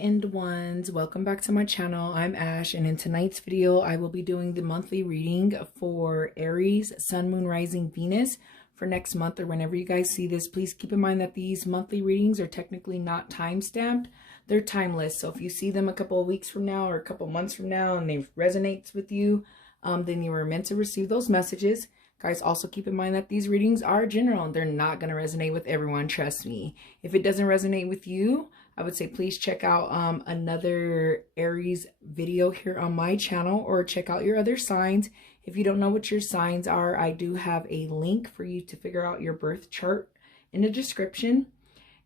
Enlightened ones, welcome back to my channel. I'm Ash, and in tonight's video I will be doing the monthly reading for Aries, Sun, Moon, Rising, Venus for next month, or whenever you guys see this. Please keep in mind that these monthly readings are technically not time stamped. They're timeless, so if you see them a couple of weeks from now or a couple months from now and they resonate with you, then you were meant to receive those messages. Guys, also keep in mind that these readings are general and they're not going to resonate with everyone, trust me. If it doesn't resonate with you, I would say please check out another Aries video here on my channel, or check out your other signs. If you don't know what your signs are, I do have a link for you to figure out your birth chart in the description.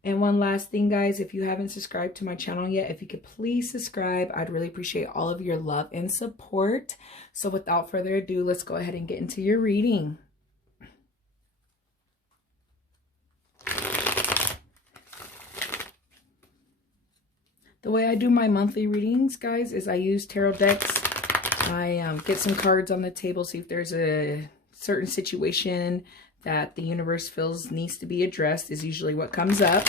And one last thing, guys, if you haven't subscribed to my channel yet, if you could please subscribe, I'd really appreciate all of your love and support. So without further ado, let's go ahead and get into your reading. The way I do my monthly readings, guys, is I use tarot decks. I get some cards on the table, see if there's a certain situation that the universe feels needs to be addressed, is usually what comes up.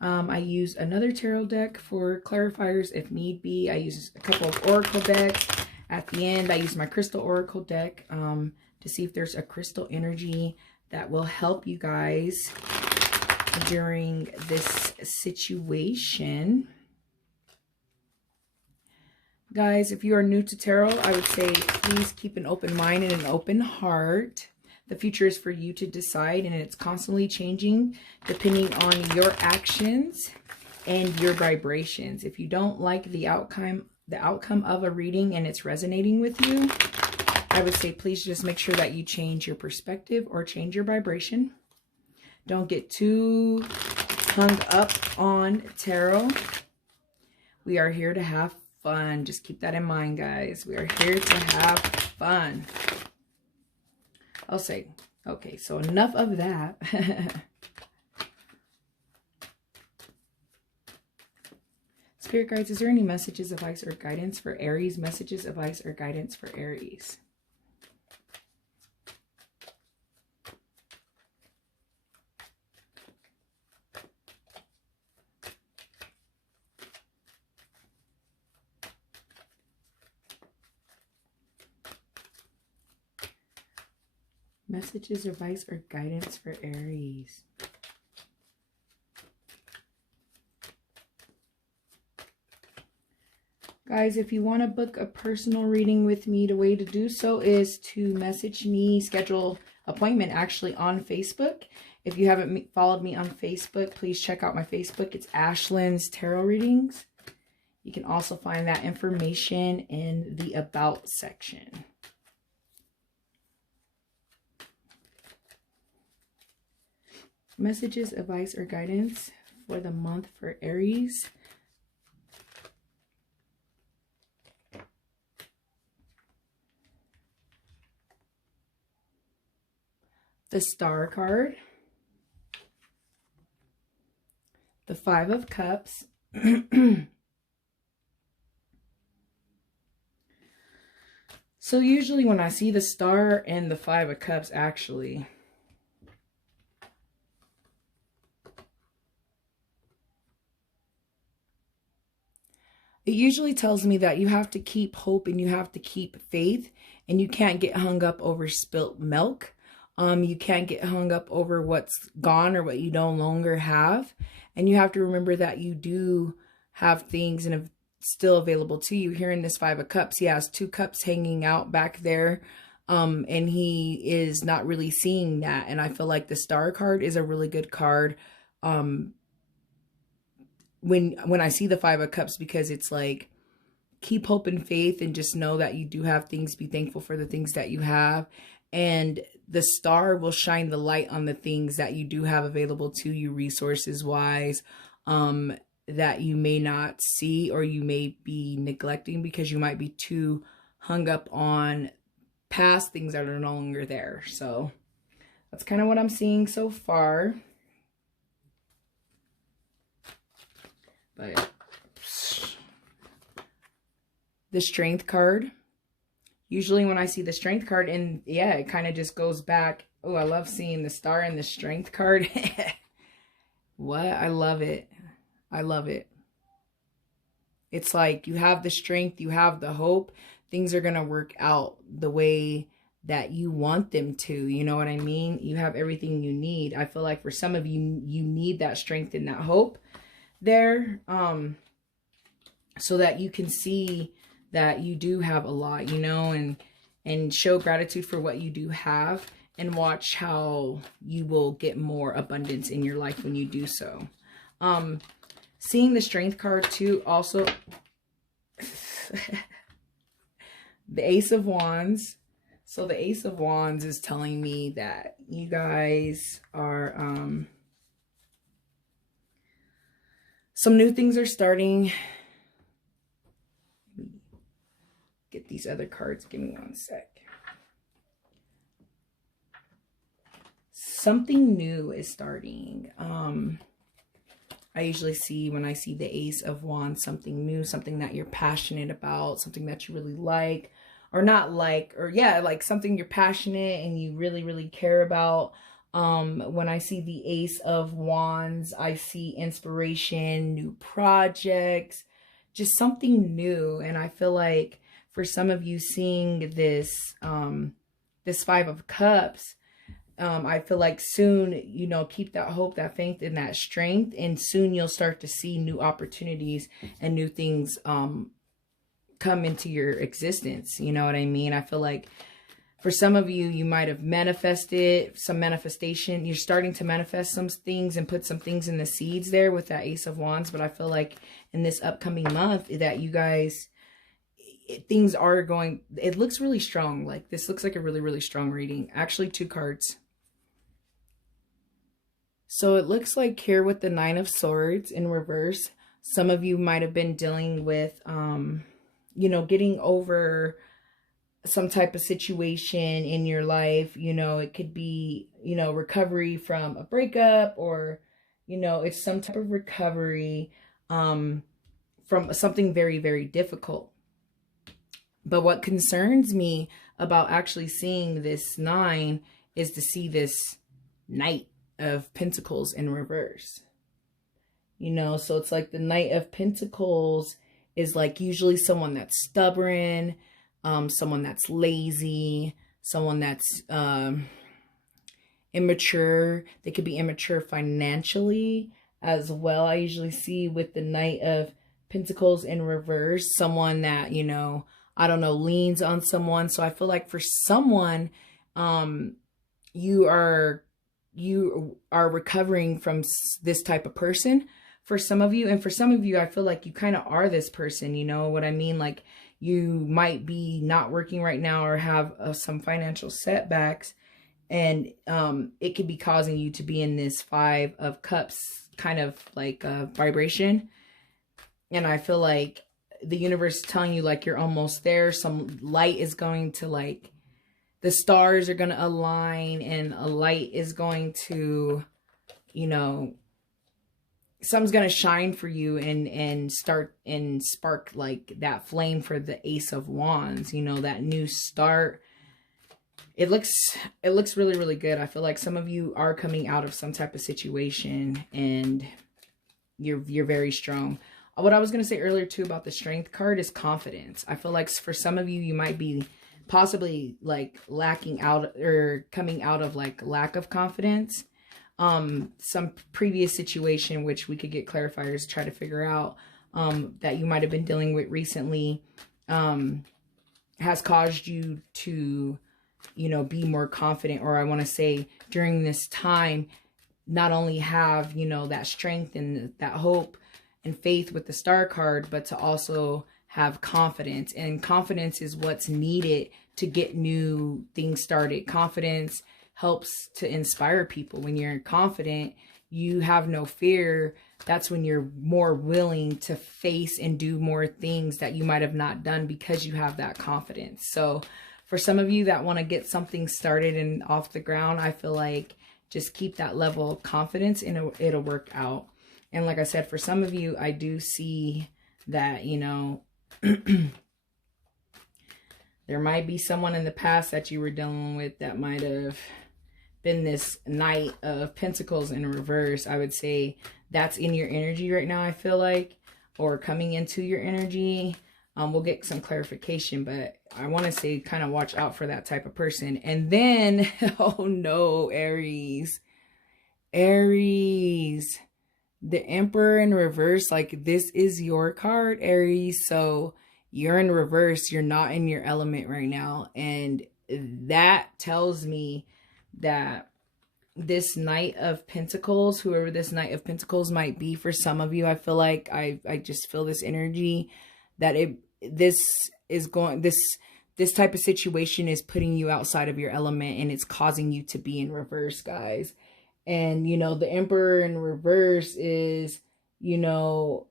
I use another tarot deck for clarifiers if need be. I use a couple of oracle decks. At the end, I use my crystal oracle deck to see if there's a crystal energy that will help you guys during this situation. Guys, if you are new to tarot, I would say please keep an open mind and an open heart. The future is for you to decide, and it's constantly changing depending on your actions and your vibrations. If you don't like the outcome of a reading and it's resonating with you, I would say please just make sure that you change your perspective or change your vibration. Don't get too hung up on tarot. We are here to have fun. Just keep that in mind, guys. We are here to have fun. I'll say, okay, so enough of that. Spirit guides, is there any messages, advice, or guidance for Aries? Messages, advice, or guidance for Aries? Messages, advice, or guidance for Aries. Guys, if you want to book a personal reading with me, the way to do so is to message me, schedule appointment actually on Facebook. If you haven't followed me on Facebook, please check out my Facebook. It's Ashlynn's Tarot Readings. You can also find that information in the About section. Messages, advice, or guidance for the month for Aries. The Star card. The Five of Cups. So usually when I see the Star and the Five of Cups, actually, it usually tells me that you have to keep hope and you have to keep faith, and you can't get hung up over spilt milk. You can't get hung up over what's gone or what you no longer have. And you have to remember that you do have things and still available to you. Here in this Five of Cups, he has two cups hanging out back there. And he is not really seeing that. And I feel like the Star card is a really good card. When I see the Five of Cups, because it's like, keep hope and faith and just know that you do have things. Be thankful for the things that you have. And the Star will shine the light on the things that you do have available to you, resources wise, that you may not see or you may be neglecting because you might be too hung up on past things that are no longer there. So that's kind of what I'm seeing so far. But the Strength card. Usually when I see the Strength card, and yeah, it kind of just goes back. Oh, I love seeing the Star and the Strength card. What? I love it. I love it. It's like you have the strength, you have the hope. Things are going to work out the way that you want them to. You know what I mean? You have everything you need. I feel like for some of you, you need that strength and that hope there, so that you can see that you do have a lot, you know, and show gratitude for what you do have, and watch how you will get more abundance in your life when you do so. Seeing the Strength card too, also the Ace of Wands. So the Ace of Wands is telling me that you guys are, some new things are starting. Get these other cards. Give me one sec. Something new is starting. I usually see, when I see the Ace of Wands, something new, something that you're passionate about, something that you really like, or not like, or yeah, like something you're passionate and you really, really care about. When I see the Ace of Wands, I see inspiration, new projects, just something new. And I feel like for some of you seeing this, this Five of Cups, I feel like soon, you know, keep that hope, that faith, and that strength. And soon you'll start to see new opportunities and new things come into your existence. You know what I mean? I feel like for some of you, you might have manifested some manifestation. You're starting to manifest some things and put some things in the seeds there with that Ace of Wands. But I feel like in this upcoming month that you guys, things are going, it looks really strong. Like this looks like a really, really strong reading. Actually, 2 cards. So it looks like here with the Nine of Swords in reverse, some of you might have been dealing with, you know, getting over some type of situation in your life. You know, it could be, you know, recovery from a breakup, or, you know, it's some type of recovery from something very, very difficult. But what concerns me about actually seeing this 9 is to see this Knight of Pentacles in reverse. You know, so it's like the Knight of Pentacles is like usually someone that's stubborn, someone that's lazy, someone that's immature. They could be immature financially as well. I usually see with the Knight of Pentacles in reverse, someone that, you know, I don't know, leans on someone. So I feel like for someone, you are recovering from this type of person for some of you. And for some of you, I feel like you kind of are this person. You know what I mean? Like you might be not working right now or have some financial setbacks. And it could be causing you to be in this 5 of Cups kind of like vibration. And I feel like the universe is telling you like you're almost there. Some light is going to, like, the stars are going to align and a light is going to, you know, something's going to shine for you and start and spark like that flame for the Ace of Wands, you know, that new start. It looks really, really good. I feel like some of you are coming out of some type of situation and you're very strong. What I was going to say earlier too about the Strength card is confidence. I feel like for some of you, you might be possibly like lacking out or coming out of like lack of confidence. Some previous situation, which we could get clarifiers to try to figure out, that you might have been dealing with recently, has caused you to, you know, be more confident. Or I want to say during this time, not only have, you know, that strength and that hope and faith with the Star card, but to also have confidence. And confidence is what's needed to get new things started. Confidence helps to inspire people. When you're confident, you have no fear. That's when you're more willing to face and do more things that you might have not done because you have that confidence. So for some of you that want to get something started and off the ground, I feel like just keep that level of confidence and it'll work out. And like I said, for some of you, I do see that, you know, there might be someone in the past that you were dealing with that might have been this Knight of Pentacles in reverse. I would say that's in your energy right now, I feel like, or coming into your energy. We'll get some clarification, but I want to say kind of watch out for that type of person. And then, oh no, Aries. Aries. The Emperor in reverse, like this is your card, Aries. So you're in reverse. You're not in your element right now. And that tells me that this Knight of Pentacles, whoever this Knight of Pentacles might be for some of you, I feel like I just feel this energy that this type of situation is putting you outside of your element, and it's causing you to be in reverse, guys. And you know, the Emperor in reverse is, you know,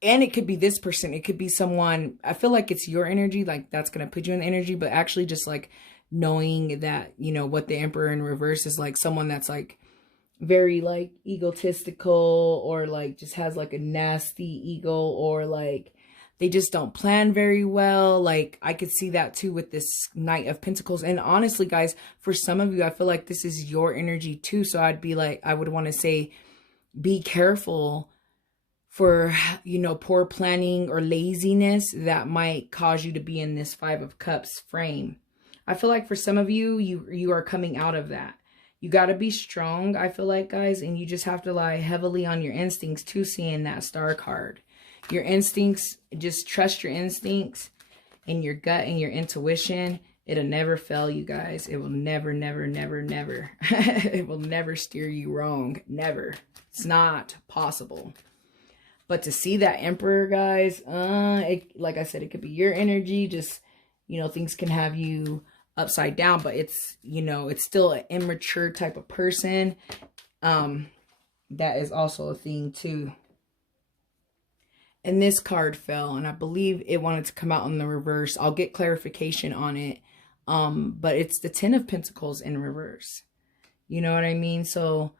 and it could be this person, it could be someone, I feel like it's your energy, like that's gonna put you in the energy, but actually just like knowing that, you know, what the Emperor in reverse is like, someone that's like very like egotistical, or like just has like a nasty ego, or like they just don't plan very well. Like I could see that too with this Knight of Pentacles. And honestly, guys, for some of you, I feel like this is your energy too. So I'd be like, I would want to say, be careful for, you know, poor planning or laziness that might cause you to be in this Five of Cups frame. I feel like for some of you, you are coming out of that. You got to be strong, I feel like, guys, and you just have to rely heavily on your instincts too, seeing that Star card. Your instincts, just trust your instincts and your gut and your intuition. It'll never fail you, guys. It will never, never, never, never. It will never steer you wrong. Never. It's not possible. But to see that Emperor, guys, like I said, it could be your energy. Just, you know, things can have you upside down, but it's, you know, it's still an immature type of person. That is also a thing too. And this card fell, and I believe it wanted to come out in the reverse. I'll get clarification on it. But it's the Ten of Pentacles in reverse. You know what I mean? So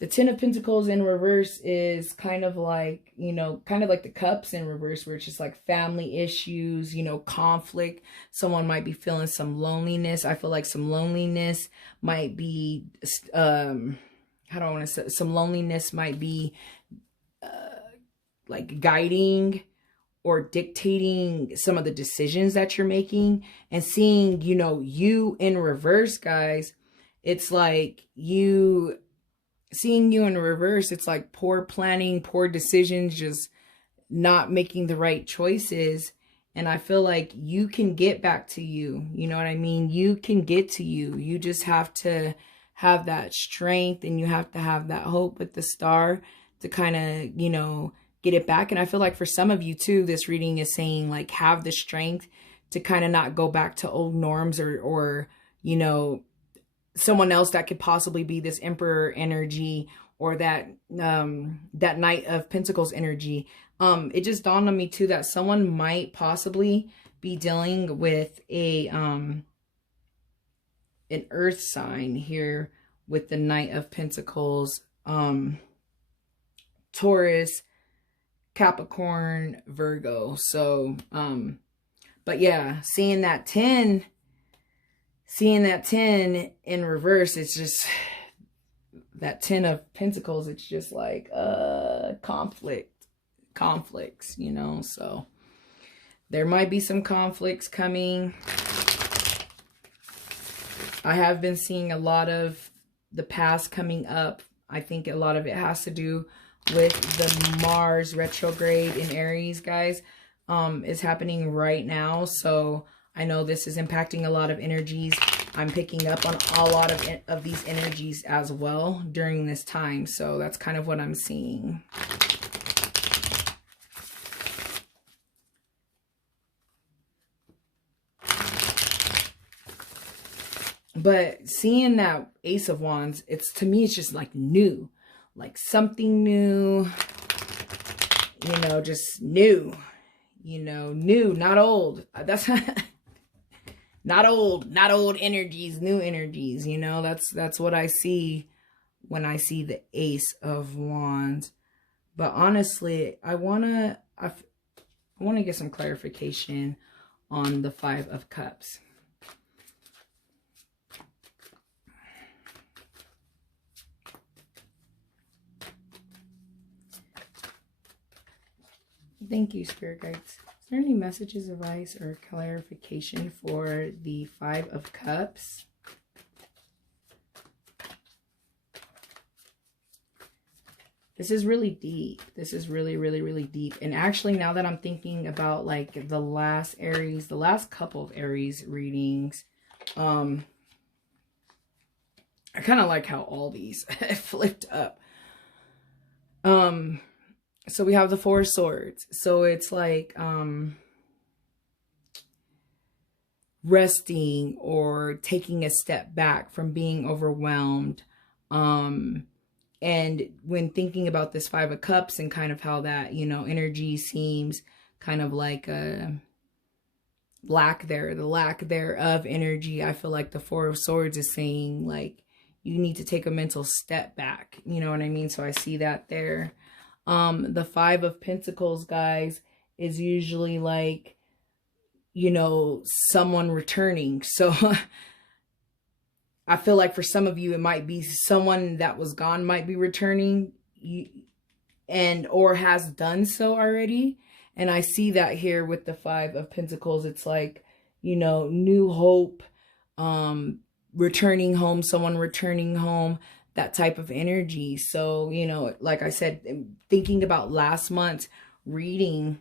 the Ten of Pentacles in reverse is kind of like, you know, kind of like the Cups in reverse, where it's just like family issues, you know, conflict. Someone might be feeling some loneliness. I feel like some loneliness might be, how do I want to say, some loneliness might be like guiding or dictating some of the decisions that you're making. And seeing, you know, you in reverse, guys, it's like seeing you in reverse, it's like poor planning, poor decisions, just not making the right choices. And I feel like you can get back to you. You know what I mean? You can get to you. You just have to have that strength, and you have to have that hope with the Star to kind of, you know, get it back. And I feel like for some of you too, this reading is saying like, have the strength to kind of not go back to old norms, or, you know, someone else that could possibly be this Emperor energy, or that that Knight of Pentacles energy. It just dawned on me too that someone might possibly be dealing with an earth sign here with the Knight of Pentacles, Taurus, Capricorn, Virgo. So but yeah, seeing that 10 in reverse, it's just that 10 of Pentacles. It's just like conflicts, you know. So there might be some conflicts coming. I have been seeing a lot of the past coming up. I think a lot of it has to do with the Mars retrograde in Aries, guys, is happening right now. So I know this is impacting a lot of energies. I'm picking up on a lot of these energies as well during this time. So that's kind of what I'm seeing. But seeing that Ace of Wands, to me, it's just like new. Like something new, you know, just new, you know, new, not old. That's not old energies, new energies, you know. That's what I see when I see the Ace of Wands. But honestly, I want to get some clarification on the Five of Cups. Thank you, Spirit Guides. Is there any messages, advice, or clarification for the Five of Cups? This is really deep. This is really, really, really deep. And actually, now that I'm thinking about like the last Aries, the last couple of Aries readings, I kind of like how all these flipped up. So we have the Four of Swords. So it's like resting or taking a step back from being overwhelmed. And when thinking about this Five of Cups and kind of how that, you know, energy seems kind of like a the lack thereof energy, I feel like the Four of Swords is saying like you need to take a mental step back. You know what I mean? So I see that there. The Five of Pentacles, guys, is usually like, you know, someone returning. So I feel like for some of you, it might be someone that was gone might be returning and or has done so already. And I see that here with the Five of Pentacles. It's like, you know, new hope, returning home, someone returning home, that type of energy. So, you know, like I said, thinking about last month's reading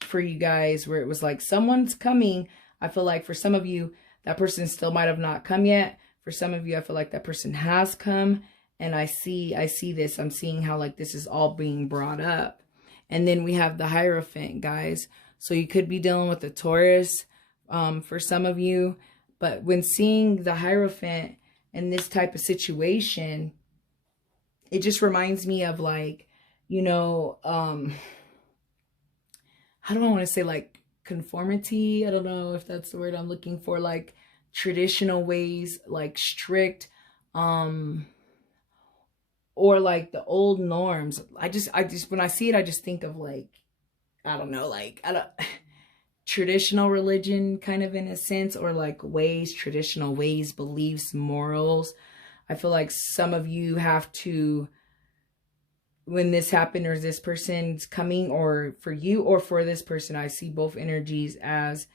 for you guys where it was like someone's coming. I feel like for some of you, that person still might have not come yet. For some of you, I feel like that person has come, and I see this. I'm seeing how like this is all being brought up. And then we have the Hierophant, guys. So you could be dealing with a Taurus for some of you. But when seeing the Hierophant in this type of situation, it just reminds me of like, you know, how do I want to say, like conformity? I don't know if that's the word I'm looking for, like traditional ways, like strict, or like the old norms. I just when I see it, I just think of like, I don't know, like traditional religion kind of in a sense, or like ways, traditional ways, beliefs, morals. I feel like some of you have to, when this happened or this person's coming, or for you or for this person, I see both energies as,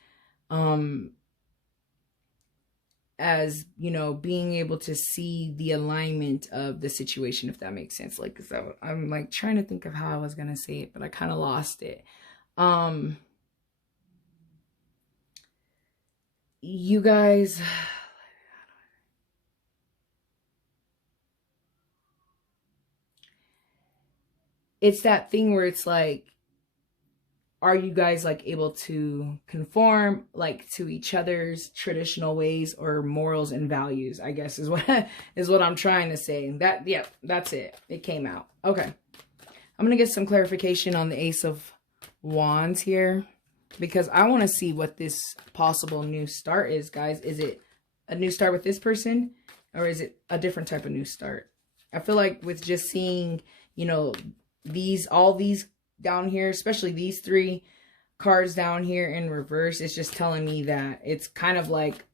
you know, being able to see the alignment of the situation, if that makes sense. Like, so I'm like trying to think of how I was going to say it, but I kind of lost it. You guys, it's that thing where it's like, are you guys like able to conform like to each other's traditional ways or morals and values, I guess is what I'm trying to say. That, yeah, that's it. It came out. Okay. I'm going to get some clarification on the Ace of Wands here, because I want to see what this possible new start is, guys. Is it a new start with this person, or is it a different type of new start? I feel like with just seeing, you know, all these down here, especially these three cards down here in reverse, it's just telling me that it's kind of like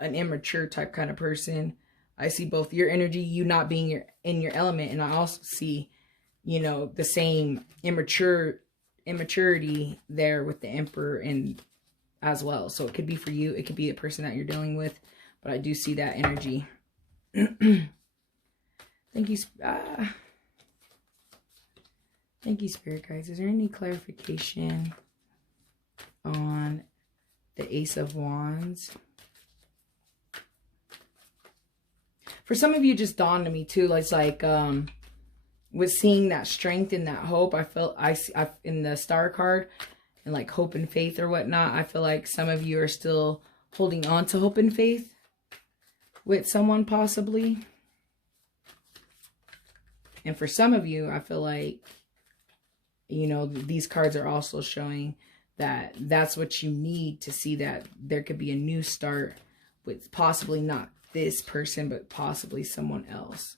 an immature type kind of person. I see both your energy, you not being in your element, and I also see, you know, the same immaturity there with the Emperor and as well. So it could be for you, it could be a person that you're dealing with, but I do see that energy. Thank you. Thank you, Spirit Guides. Is there any clarification on the Ace of Wands? For some of you, just dawned to me too. It's like, with seeing that strength and that hope, I in the Star card, and like hope and faith or whatnot, I feel like some of you are still holding on to hope and faith with someone possibly. And for some of you, I feel like, you know, these cards are also showing that that's what you need to see, that there could be a new start with possibly not this person, but possibly someone else.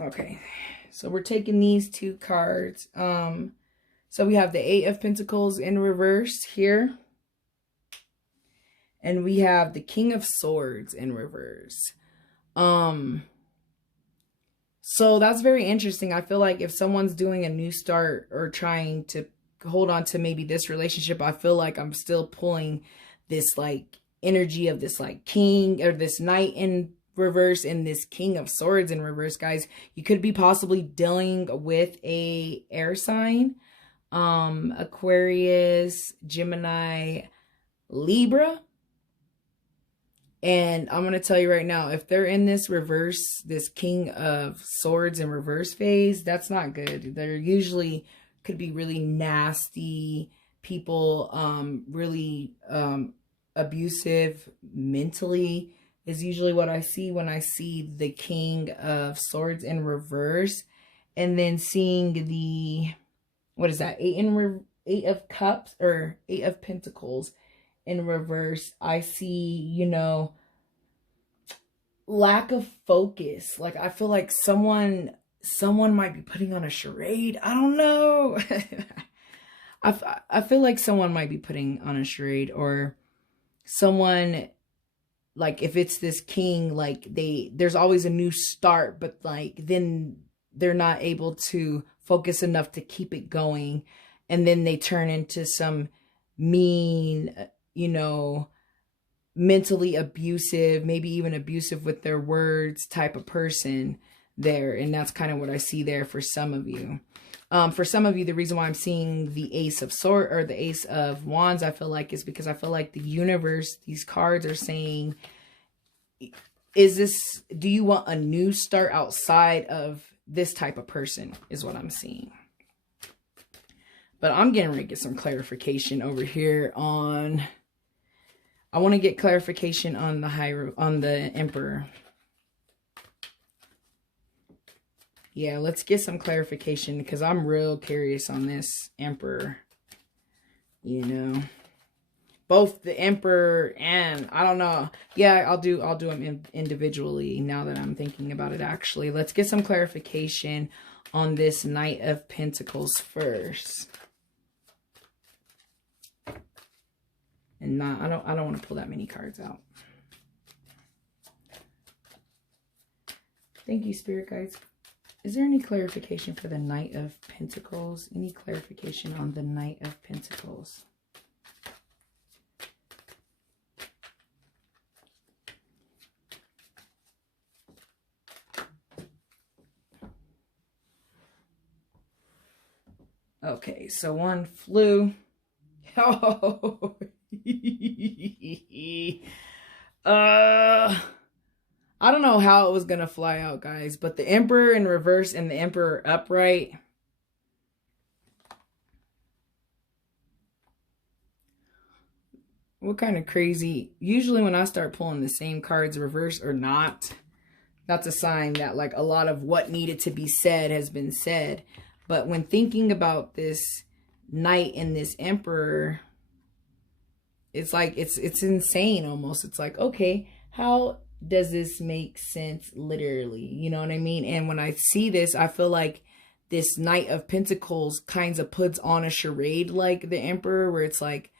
Okay, so we're taking these two cards. So we have the Eight of Pentacles in reverse here. And we have the King of Swords in reverse. So that's very interesting. I feel like if someone's doing a new start or trying to hold on to maybe this relationship, I feel like I'm still pulling this like energy of this like king or this knight in reverse and this king of swords in reverse, guys. You could be possibly dealing with a air sign, Aquarius, Gemini, Libra. And I'm going to tell you right now, if they're in this reverse, this king of swords in reverse phase, that's not good. They're usually could be really nasty people, really abusive mentally is usually what I see when I see the king of swords in reverse. And then seeing the, what is that? Eight of cups or eight of pentacles in reverse. I see, you know, lack of focus. Like I feel like someone might be putting on a charade. I don't know. I feel like someone might be putting on a charade, or someone, like if it's this king, like there's always a new start, but like then they're not able to focus enough to keep it going, and then they turn into some mean, you know, mentally abusive, maybe even abusive with their words type of person there. And that's kind of what I see there for some of you. For some of you, the reason why I'm seeing the Ace of Swords or the Ace of Wands, I feel like, is because I feel like the universe, these cards are saying, do you want a new start outside of this type of person, is what I'm seeing. But I'm getting ready to get some clarification over here on, I want to get clarification on the Emperor. Yeah, let's get some clarification because I'm real curious on this Emperor. You know, both the Emperor and, I don't know. Yeah, I'll do them individually now that I'm thinking about it. Actually, let's get some clarification on this Knight of Pentacles first. And I don't want to pull that many cards out. Thank you, Spirit Guides. Is there any clarification for the Knight of Pentacles? Any clarification on the Knight of Pentacles? Okay, so one flew. Oh. I don't know how it was gonna fly out, guys, but the Emperor in reverse and the Emperor upright. What kind of crazy? Usually when I start pulling the same cards, reverse or not, that's a sign that like a lot of what needed to be said has been said. But when thinking about this Knight and this Emperor, it's like, it's insane almost. It's like, okay, how does this make sense literally? You know what I mean? And when I see this, I feel like this Knight of Pentacles kinds of puts on a charade like the Emperor, where it's like,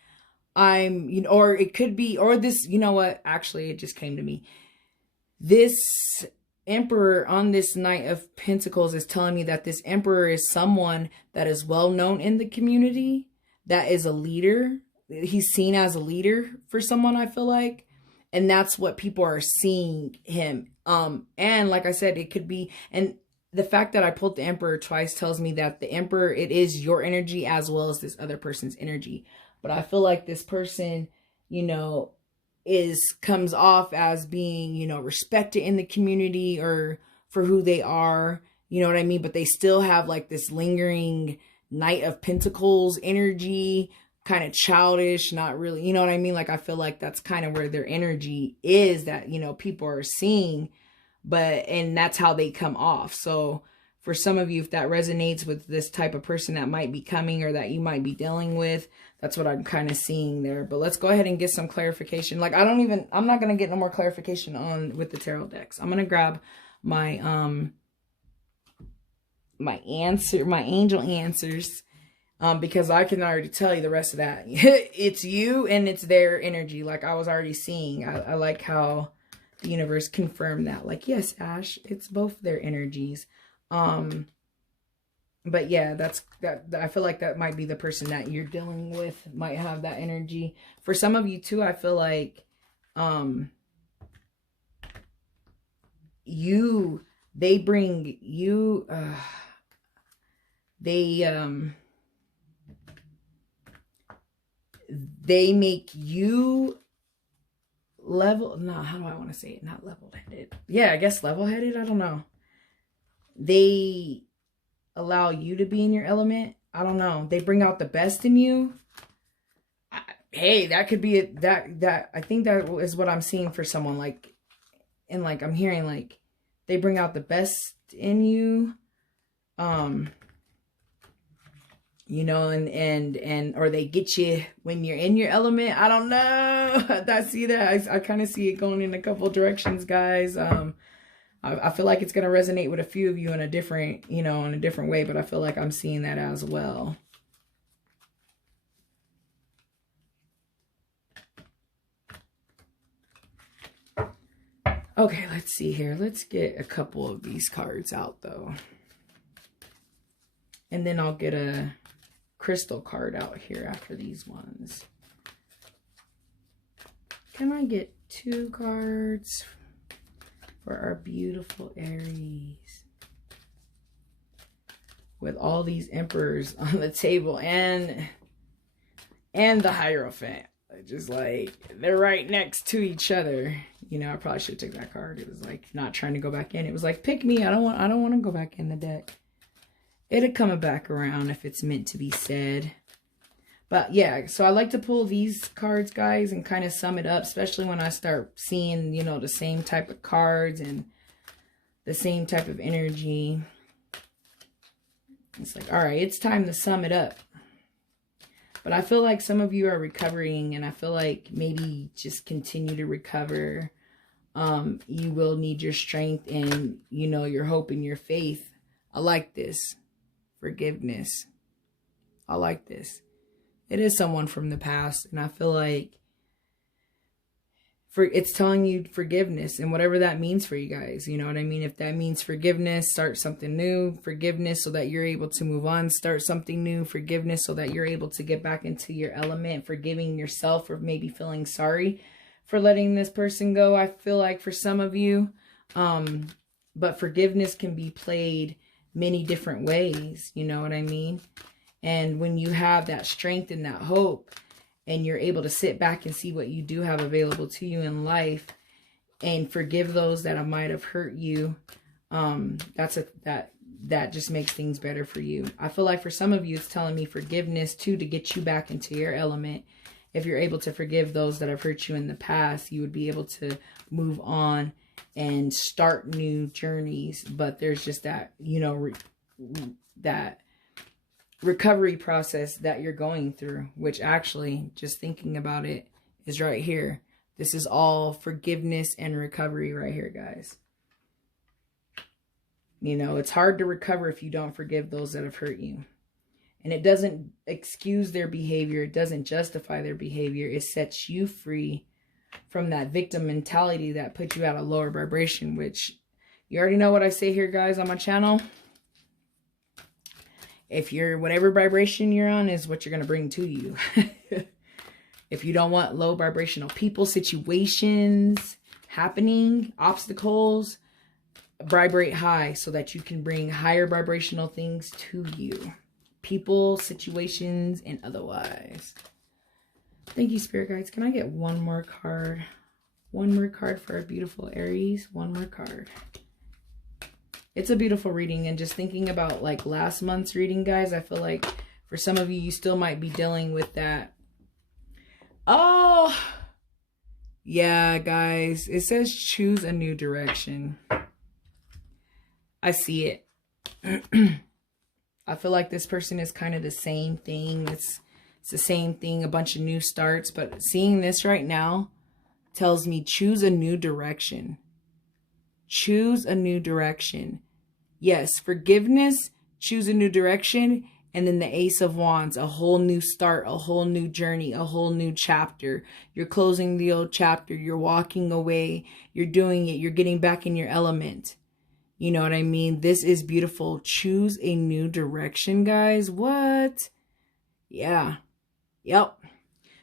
you know, or it could be, or this, you know what? Actually, it just came to me. This Emperor on this Knight of Pentacles is telling me that this Emperor is someone that is well known in the community, that is a leader. He's seen as a leader for someone, I feel like. And that's what people are seeing him. And like I said, it could be, and the fact that I pulled the Emperor twice tells me that the Emperor, it is your energy as well as this other person's energy. But I feel like this person, you know, comes off as being, you know, respected in the community or for who they are, you know what I mean? But they still have like this lingering Knight of Pentacles energy, kind of childish, not really, you know what I mean? Like, I feel like that's kind of where their energy is, that, you know, people are seeing, and that's how they come off. So for some of you, if that resonates with this type of person that might be coming or that you might be dealing with, that's what I'm kind of seeing there. But let's go ahead and get some clarification. Like, I'm not going to get no more clarification with the tarot decks. I'm going to grab my, my angel answers. Because I can already tell you the rest of that. It's you and it's their energy. Like I was already seeing. I like how the universe confirmed that. Like, yes, Ash, it's both their energies. But yeah, that I feel like that might be the person that you're dealing with, might have that energy. For some of you too, I feel like they bring you they make you how do I want to say it? Not level-headed. Yeah, I guess level-headed. I don't know. They allow you to be in your element. I don't know. They bring out the best in you. Hey, that could be it. I think that is what I'm seeing for someone. Like, and like I'm hearing like they bring out the best in you. You know, and or they get you when you're in your element. I don't know. I kind of see it going in a couple directions, guys. I feel like it's going to resonate with a few of you in a different, in a different way, but I feel like I'm seeing that as well. Okay, let's see here. Let's get a couple of these cards out, though. And then I'll get a crystal card out here after these ones. Can I get 2 cards for our beautiful Aries? With all these emperors on the table and the Hierophant. Just like, they're right next to each other. I probably should have taken that card. It was like not trying to go back in. It was like, pick me. I don't want to go back in the deck. It'll come back around if it's meant to be said. But yeah, so I like to pull these cards, guys, and kind of sum it up, especially when I start seeing, the same type of cards and the same type of energy. It's like, all right, it's time to sum it up. But I feel like some of you are recovering, and I feel like maybe just continue to recover. You will need your strength and, your hope and your faith. I like this. Forgiveness. I like this. It is someone from the past, and I feel like it's telling you forgiveness and whatever that means for you guys. You know what I mean? If that means forgiveness, start something new. Forgiveness so that you're able to move on, start something new. Forgiveness so that you're able to get back into your element. Forgiving yourself for maybe feeling sorry for letting this person go, I feel like, for some of you. But forgiveness can be played many different ways, you know what I mean? And when you have that strength and that hope, and you're able to sit back and see what you do have available to you in life, and forgive those that might have hurt you, that just makes things better for you. I feel like for some of you, it's telling me forgiveness too, to get you back into your element. If you're able to forgive those that have hurt you in the past, you would be able to move on and start new journeys. But there's just that, that recovery process that you're going through, which actually, just thinking about it, is right here. This is all forgiveness and recovery right here, guys. It's hard to recover if you don't forgive those that have hurt you. And it doesn't excuse their behavior. It doesn't justify their behavior. It sets you free from that victim mentality that puts you at a lower vibration, which you already know what I say here, guys, on my channel. If you're, whatever vibration you're on is what you're going to bring to you. If you don't want low vibrational people, situations happening, obstacles, vibrate high so that you can bring higher vibrational things to you. People, situations, and otherwise. Thank you, Spirit Guides. Can I get one more card? One more card for our beautiful Aries. One more card. It's a beautiful reading, and just thinking about like last month's reading, guys, I feel like for some of you, you still might be dealing with that. Oh, yeah, guys. It says choose a new direction. I see it. I feel like this person is kind of the same thing. It's the same thing, a bunch of new starts. But seeing this right now tells me choose a new direction. Choose a new direction. Yes, forgiveness, choose a new direction, And then the Ace of Wands, a whole new start, a whole new journey, a whole new chapter. You're closing the old chapter. You're walking away. You're doing it. You're getting back in your element. You know what I mean? This is beautiful. Choose a new direction, guys. What? Yeah. Yep.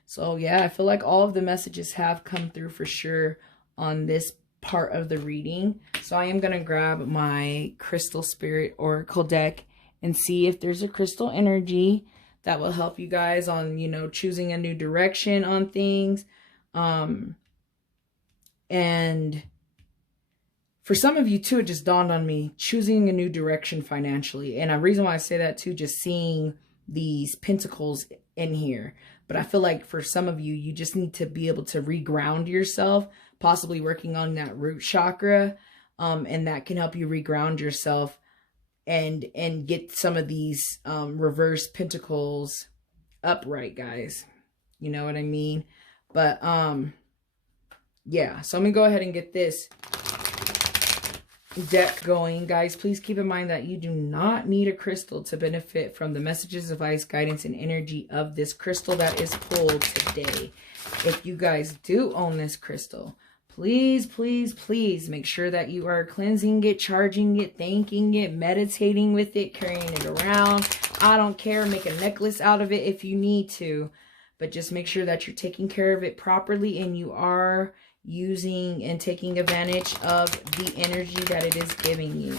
So, yeah, I feel like all of the messages have come through for sure on this part of the reading. So I am going to grab my Crystal Spirit Oracle deck and see if there's a crystal energy that will help you guys on, you know, choosing a new direction on things. And for some of you too, it just dawned on me, choosing a new direction financially. And the reason why I say that too, just seeing these pentacles in here. But I feel like for some of you, you just need to be able to reground yourself, possibly working on that root chakra. And that can help you reground yourself and get some of these reverse pentacles upright, guys. You know what I mean? But yeah, so I'm gonna go ahead and get this deck going, guys. Please keep in mind that you do not need a crystal to benefit from the messages, advice, guidance, and energy of this crystal that is pulled today. If you guys do own this crystal, please, please, please make sure that you are cleansing it, charging it, thanking it, meditating with it, carrying it around. I don't care. Make a necklace out of it if you need to, but just make sure that you're taking care of it properly and you are using and taking advantage of the energy that it is giving you.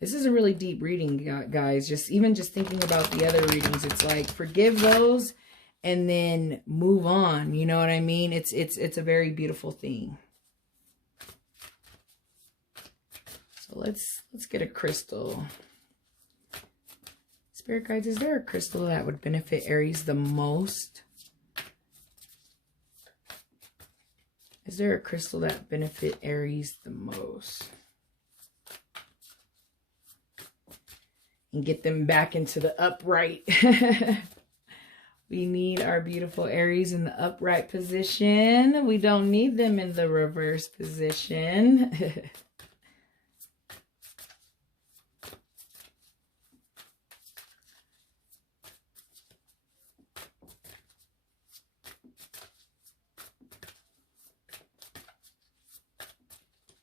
This is a really deep reading, guys. Even just thinking about the other readings, it's like forgive those and then move on. You know what I mean? It's a very beautiful thing. So let's get a crystal. Spirit guides, is there a crystal that would benefit Aries the most? Is there a crystal that benefit Aries the most? And get them back into the upright. We need our beautiful Aries in the upright position. We don't need them in the reverse position.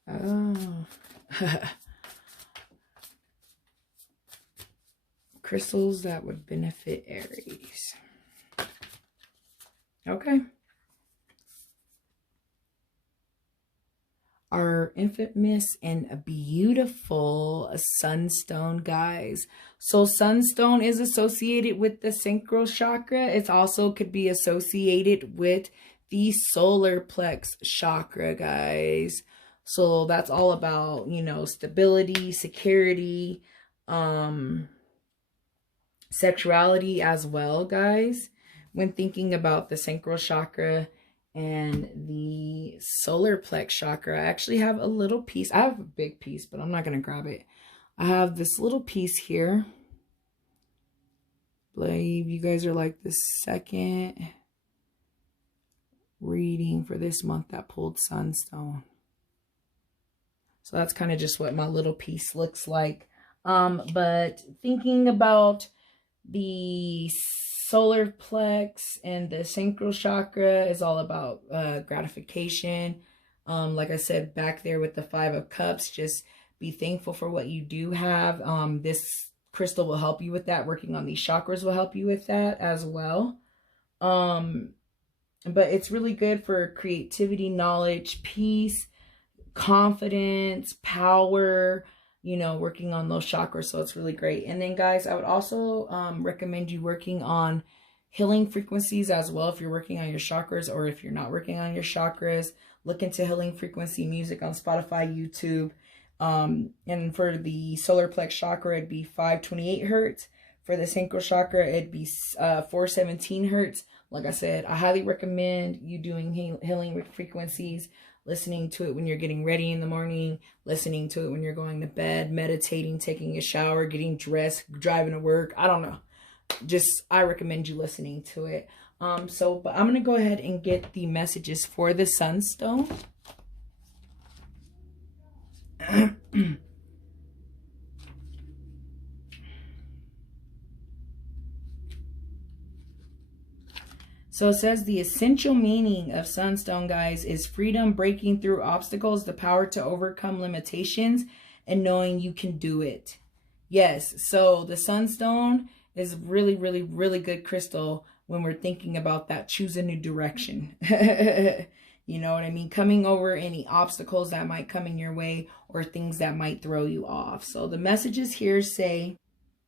Oh. Crystals that would benefit Aries. Okay. Our infamous and beautiful sunstone, guys. So sunstone is associated with the sacral chakra. It also could be associated with the solar plex chakra, guys. So that's all about, you know, stability, security, sexuality as well, guys. When thinking about the sacral chakra and the solar plex chakra, I actually have a little piece. I have a big piece, but I'm not going to grab it. I have this little piece here. I believe you guys are like the second reading for this month that pulled sunstone. So that's kind of just what my little piece looks like. But thinking about the solar plex and the sacral chakra is all about gratification. Like I said, back there with the 5 of Cups, just be thankful for what you do have. This crystal will help you with that. Working on these chakras will help you with that as well. But it's really good for creativity, knowledge, peace, confidence, power, you know, working on those chakras. So it's really great. And then guys, I would also recommend you working on healing frequencies as well. If you're working on your chakras, or if you're not working on your chakras, look into healing frequency music on Spotify, YouTube. And for the solar plex chakra, it'd be 528 hertz. For the sacral chakra, it'd be 417 hertz. Like I said, I highly recommend you doing healing frequencies, listening to it when you're getting ready in the morning, listening to it when you're going to bed, meditating, taking a shower, getting dressed, driving to work. I don't know. Just, I recommend you listening to it. But I'm going to go ahead and get the messages for the Sunstone. So it says the essential meaning of Sunstone, guys, is freedom, breaking through obstacles, the power to overcome limitations, and knowing you can do it. Yes, so the Sunstone is really, really, really good crystal when we're thinking about that, choose a new direction. You know what I mean? Coming over any obstacles that might come in your way or things that might throw you off. So the messages here say,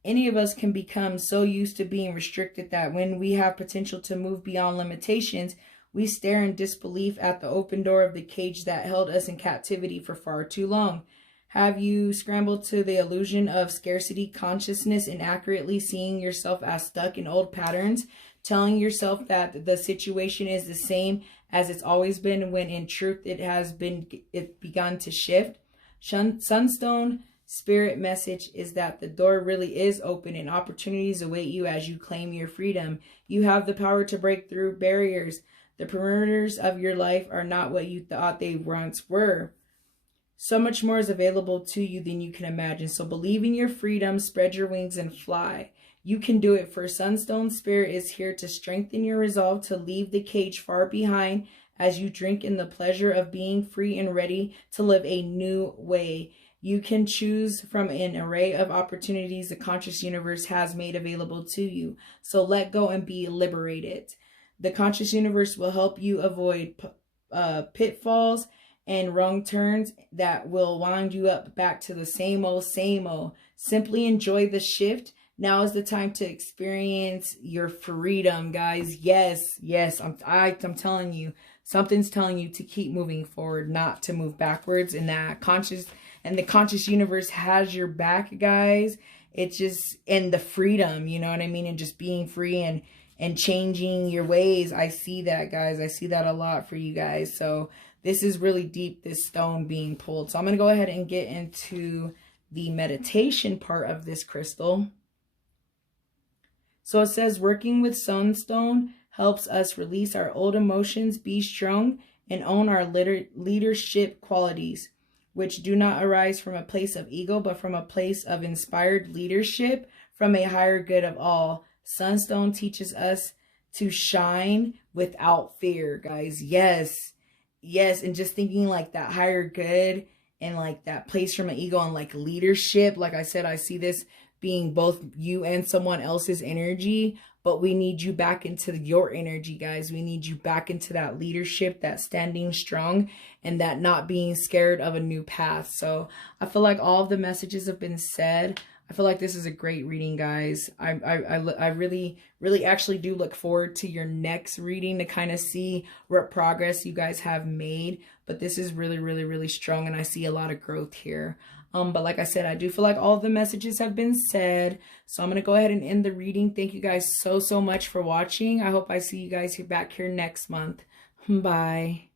any of us can become so used to being restricted that when we have potential to move beyond limitations, we stare in disbelief at the open door of the cage that held us in captivity for far too long. Have you scrambled to the illusion of scarcity consciousness, inaccurately seeing yourself as stuck in old patterns, telling yourself that the situation is the same as it's always been, when in truth it begun to shift? Sunstone Spirit message is that the door really is open and opportunities await you as you claim your freedom. You have the power to break through barriers. The perimeters of your life are not what you thought they once were. So much more is available to you than you can imagine. So believe in your freedom, spread your wings, and fly. You can do it, for Sunstone Spirit is here to strengthen your resolve to leave the cage far behind as you drink in the pleasure of being free and ready to live a new way. You can choose from an array of opportunities the conscious universe has made available to you. So let go and be liberated. The conscious universe will help you avoid pitfalls and wrong turns that will wind you up back to the same old, same old. Simply enjoy the shift. Now is the time to experience your freedom, guys. Yes, yes, I'm telling you, something's telling you to keep moving forward, not to move backwards. And that the conscious universe has your back, guys. It's just, and the freedom, you know what I mean? And just being free and changing your ways. I see that, guys. I see that a lot for you guys. So this is really deep, this stone being pulled. So I'm going to go ahead and get into the meditation part of this crystal. So it says, working with Sunstone helps us release our old emotions, be strong, and own our leadership qualities, which do not arise from a place of ego, but from a place of inspired leadership from a higher good of all. Sunstone teaches us to shine without fear, guys. Yes, yes. And just thinking like that higher good and like that place from an ego and like leadership. Like I said, I see this being both you and someone else's energy, but we need you back into your energy, guys. We need you back into that leadership, that standing strong, and that not being scared of a new path. So I feel like all of the messages have been said. I feel like this is a great reading, guys. I really actually do look forward to your next reading to kind of see what progress you guys have made. But this is really strong, and I see a lot of growth here. But like I said, I do feel like all of the messages have been said. So I'm going to go ahead and end the reading. Thank you guys so much for watching. I hope I see you guys back here next month. Bye.